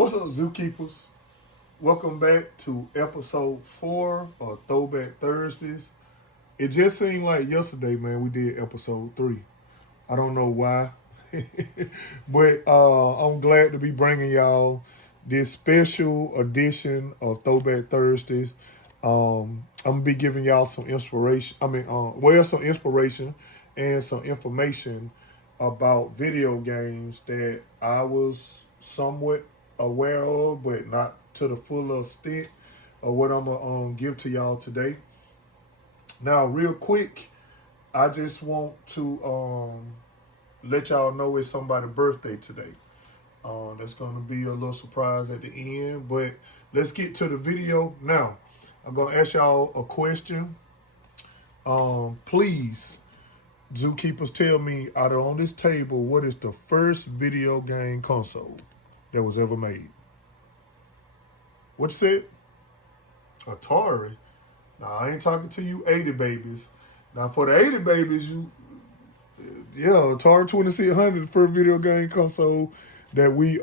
What's up, Zookeepers? Welcome back to episode 4 of Throwback Thursdays. It just seemed like yesterday, man, we did episode 3. I don't know why, but I'm glad to be bringing y'all this special edition of Throwback Thursdays. I'm gonna be giving y'all some inspiration. Some inspiration and some information about video games that I was somewhat aware of, but not to the full extent of what I'm gonna give to y'all today. Now, real quick, I just want to let y'all know it's somebody's birthday today. That's going to be a little surprise at the end, but let's get to the video now. I'm going to ask y'all a question. Please, Zookeepers, tell me, out of on this table, what is the first video game console that was ever made? What you said? Atari. Now, I ain't talking to you 80 babies. Now, for the 80 babies, Atari 2600, the first video game console that we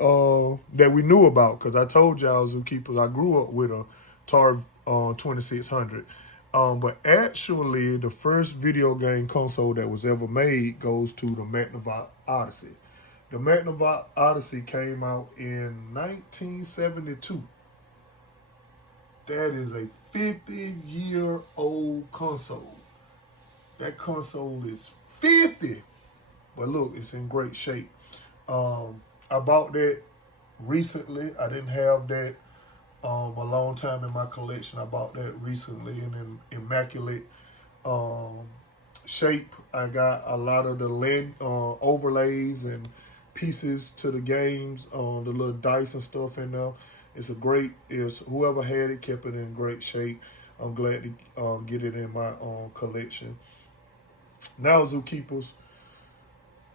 knew about, because I told y'all, Zookeepers, I grew up with a Atari 2600. But actually, the first video game console that was ever made goes to the Magnavox Odyssey. The Magnavox Odyssey came out in 1972. That is a 50-year-old console. That console is 50. But look, it's in great shape. I bought that recently. I didn't have that a long time in my collection. I bought that recently in immaculate shape. I got a lot of the overlays and pieces to the games, the little dice and stuff in there. Whoever had it kept it in great shape. I'm glad to get it in my collection. Now, Zookeepers,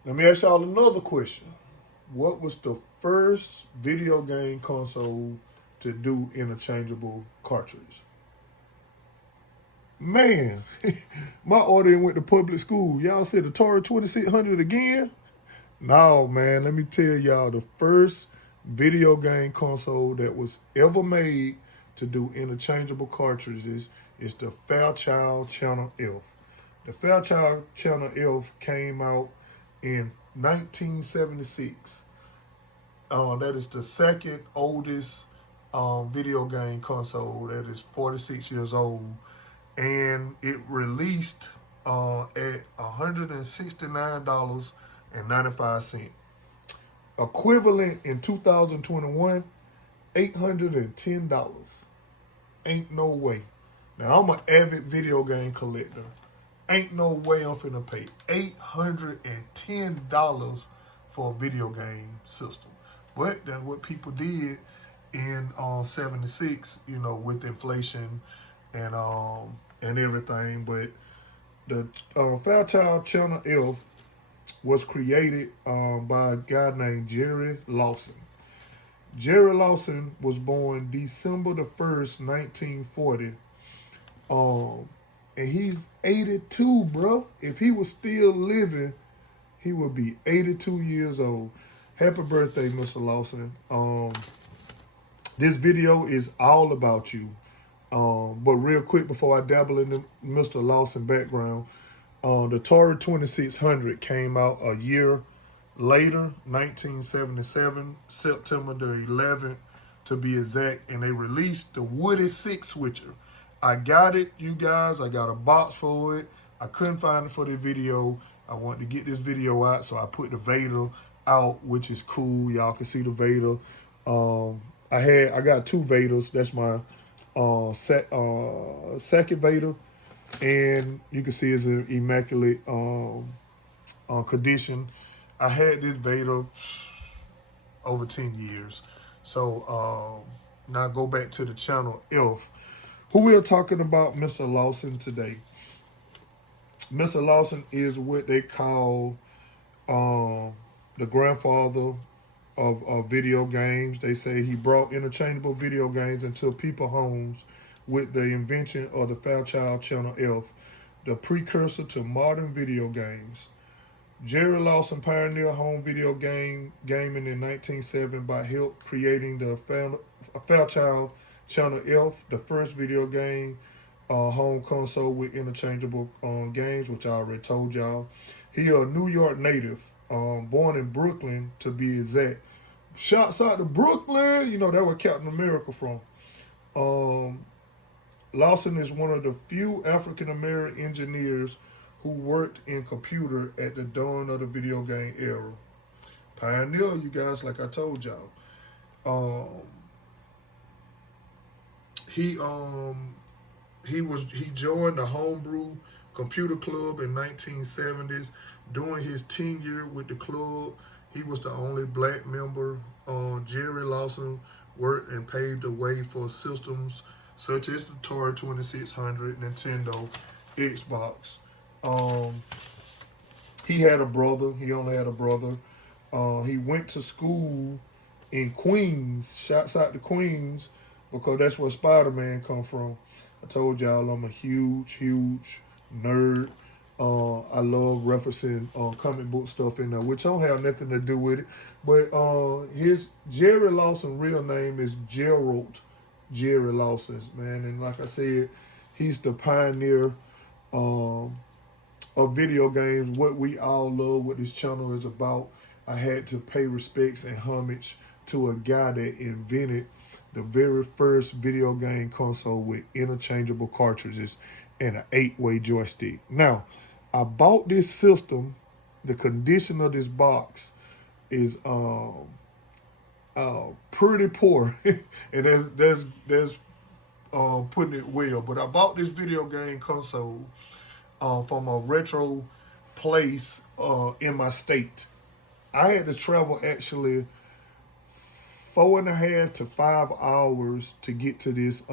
let me ask y'all another question. What was the first video game console to do interchangeable cartridge? Man, my audience went to public school. Y'all said Atari 2600 again? No, man, let me tell y'all, the first video game console that was ever made to do interchangeable cartridges is the Fairchild Channel F. The Fairchild Channel F came out in 1976. That is the second oldest video game console. That is 46 years old. And it released at $169.95. Equivalent in 2021, $810. Ain't no way. Now, I'm an avid video game collector. Ain't no way I'm finna pay $810 for a video game system. But that's what people did in 76, with inflation and everything. But the Fairchild Channel F was created by a guy named Jerry Lawson. Jerry Lawson was born December the 1st, 1940. And he's 82, bro. If he was still living, he would be 82 years old. Happy birthday, Mr. Lawson. This video is all about you. But real quick, before I dabble in the Mr. Lawson background, the Atari 2600 came out a year later, 1977, September the 11th to be exact, and they released the Woody 6 switcher. I got it, you guys. I got a box for it. I couldn't find it for the video. I wanted to get this video out, so I put the Vader out, which is cool. Y'all can see the Vader. I got two Vaders. That's my second Vader. And you can see it's in immaculate condition. I had this Vader over 10 years. So now go back to the channel F. Who we are talking about, Mr. Lawson, today. Mr. Lawson is what they call the grandfather of video games. They say he brought interchangeable video games into people's homes with the invention of the Fairchild Channel F, the precursor to modern video games. Jerry Lawson pioneered home video gaming in 1970 by help creating the Fairchild Channel F, the first video game home console with interchangeable games, which I already told y'all. He a New York native, born in Brooklyn to be exact. Shouts out to Brooklyn. You know, that where Captain America from. Um, Lawson is one of the few African American engineers who worked in computer at the dawn of the video game era. Pioneer, you guys, like I told y'all. Um, he um he joined the homebrew computer club in 1970s. During his tenure with the club, he was the only black member. Jerry Lawson worked and paved the way for systems such as the Atari 2600, Nintendo, Xbox. Um, he had a brother. He only had a brother. He went to school in Queens. Shouts out to Queens because that's where Spider-Man come from. I told y'all I'm a huge nerd. I love referencing comic book stuff in there, which don't have nothing to do with it. But his Jerry Lawson real name is Gerald Jerry Lawson, man. And like I said, he's the pioneer of video games, what we all love, what this channel is about. I had to pay respects and homage to a guy that invented the very first video game console with interchangeable cartridges and an 8-way joystick. Now, I bought this system. The condition of this box is pretty poor, and that's putting it well. But I bought this video game console from a retro place in my state. I had to travel actually 4.5 to 5 hours to get to this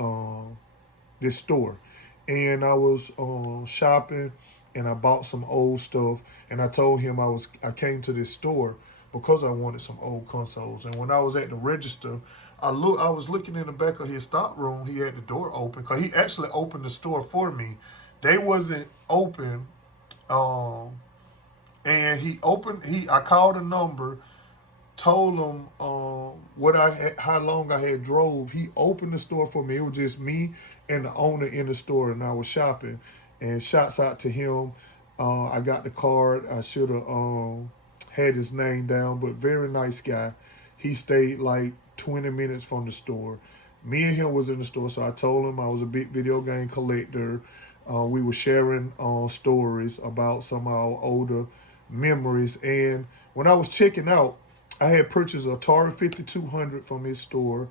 store, and I was shopping, and I bought some old stuff, and I told him I came to this store because I wanted some old consoles. And when I was at the register, I was looking in the back of his stock room. He had the door open because he actually opened the store for me. They wasn't open, and I called a number, told him how long I had drove. He opened the store for me. It was just me and the owner in the store, and I was shopping. And shouts out to him. I got the card. I should have had his name down, but very nice guy. He stayed like 20 minutes from the store. Me and him was in the store, so I told him I was a big video game collector. We were sharing stories about some of our older memories. And when I was checking out, I had purchased an Atari 5200 from his store.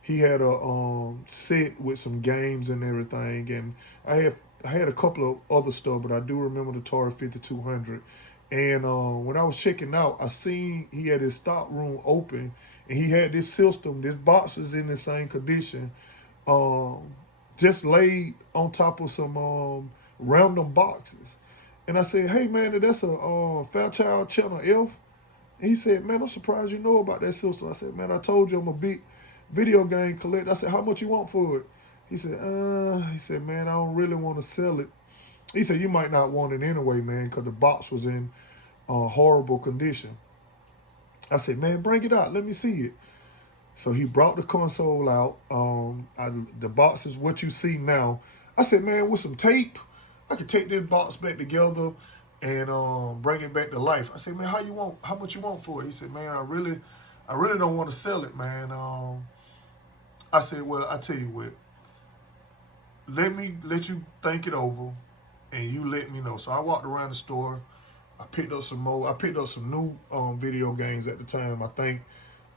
He had a set with some games and everything, and I had a couple of other stuff, but I do remember the Atari 5200. And when I was checking out, I seen he had his stock room open, and he had this system. This box was in the same condition, just laid on top of some random boxes. And I said, "Hey man, that's a Fairchild Channel F." And he said, "Man, I'm surprised you know about that system." I said, "Man, I told you I'm a big video game collector." I said, "How much you want for it?" He said, "Man, I don't really want to sell it." He said, "You might not want it anyway, man, because the box was in horrible condition." I said, "Man, bring it out. Let me see it." So he brought the console out. The box is what you see now. I said, "Man, with some tape, I could take this box back together and bring it back to life." I said, "Man, how much you want for it?" He said, "Man, I really don't want to sell it, man." I said, "Well, I tell you what, let you think it over, and you let me know." So I walked around the store. I picked up some more. I picked up some new video games at the time. I think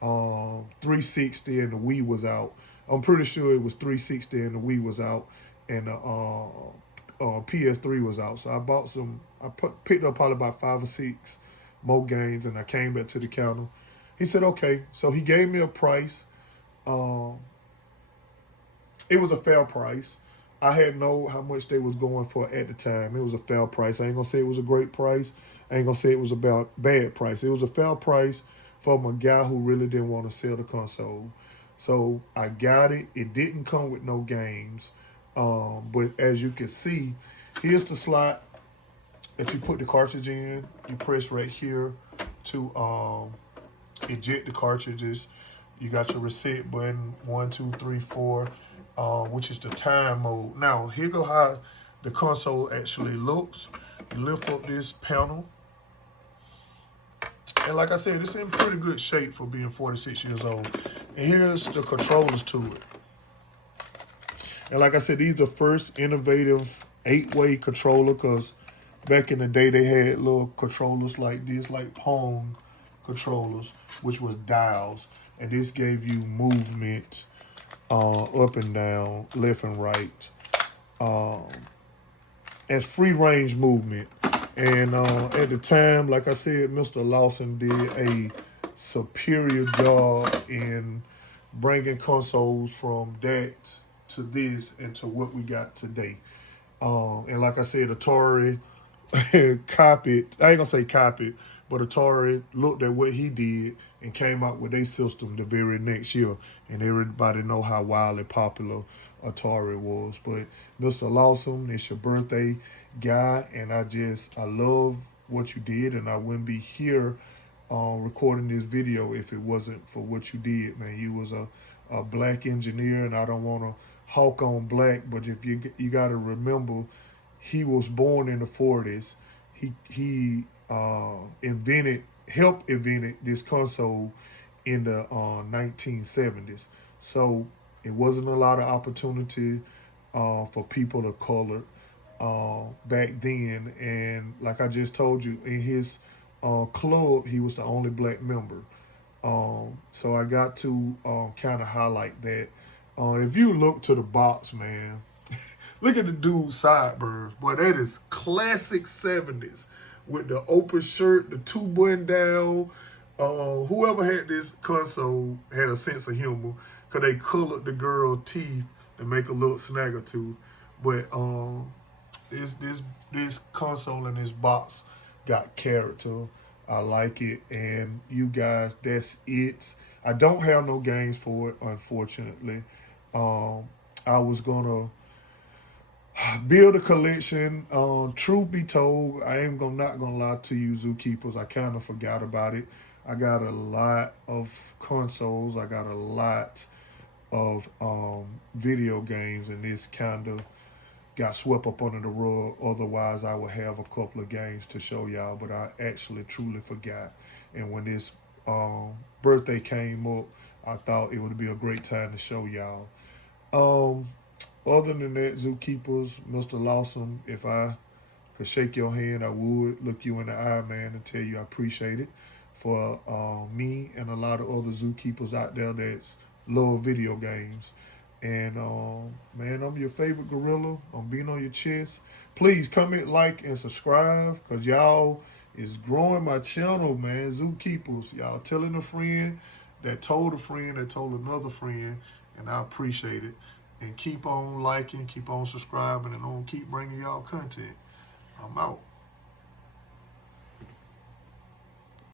360 and the Wii was out. I'm pretty sure it was 360 and the Wii was out, and the PS3 was out. So I bought some. Picked up probably about 5 or 6 more games, and I came back to the counter. He said, "Okay." So he gave me a price. It was a fair price. I had know how much they was going for at the time. It was a fair price. I ain't gonna say it was a great price. I ain't gonna say it was a bad price. It was a fair price from a guy who really didn't want to sell the console. So I got it. It didn't come with no games. But as you can see, here's the slot. that you put the cartridge in. You press right here to eject the cartridges. You got your reset button, 1, 2, 3, 4, which is the time mode. Now, here go how the console actually looks. You lift up this panel. And like I said, it's in pretty good shape for being 46 years old. And here's the controllers to it. And like I said, these are the first innovative 8-way controller, because back in the day, they had little controllers like this, like Pong controllers, which was dials. And this gave you movement up and down, left and right, and free range movement. And at the time, like I said, Mr. Lawson did a superior job in bringing consoles from that to this and to what we got today. And like I said, Atari copied, I ain't gonna say copied, but Atari looked at what he did and came out with a system the very next year. And everybody know how wildly popular Atari was. But Mr. Lawson, it's your birthday, guy, and I love what you did, and I wouldn't be here recording this video if it wasn't for what you did, man. You was a black engineer, and I don't want to hawk on black, but if you got to remember, he was born in the 40s. He helped invent this console in the 1970s. So it wasn't a lot of opportunity for people of color back then. And like I just told you, in his club, he was the only black member. So I got to kind of highlight that. If you look to the box, man, look at the dude's sideburns. Boy, that is classic 70s with the open shirt, the 2-button down. Whoever had this console had a sense of humor, because they colored the girl teeth to make her look snagger too. But this console in this box got character. I like it, and you guys, that's it. I don't have no games for it, unfortunately. I was gonna build a collection. Truth be told, I ain't not gonna lie to you, Zookeepers. I kind of forgot about it. I got a lot of consoles. I got a lot of video games, and this kind of got swept up under the rug. Otherwise, I would have a couple of games to show y'all, but I actually truly forgot. And when this birthday came up, I thought it would be a great time to show y'all. Other than that, Zookeepers, Mr. Lawson, if I could shake your hand, I would look you in the eye, man, and tell you I appreciate it for me and a lot of other Zookeepers out there that's love video games. And, man, I'm your favorite gorilla. I'm being on your chest. Please comment, like, and subscribe, because y'all is growing my channel, man. Zookeepers, y'all telling a friend that told a friend that told another friend, and I appreciate it. And keep on liking, keep on subscribing, and I'm going to keep bringing y'all content. I'm out.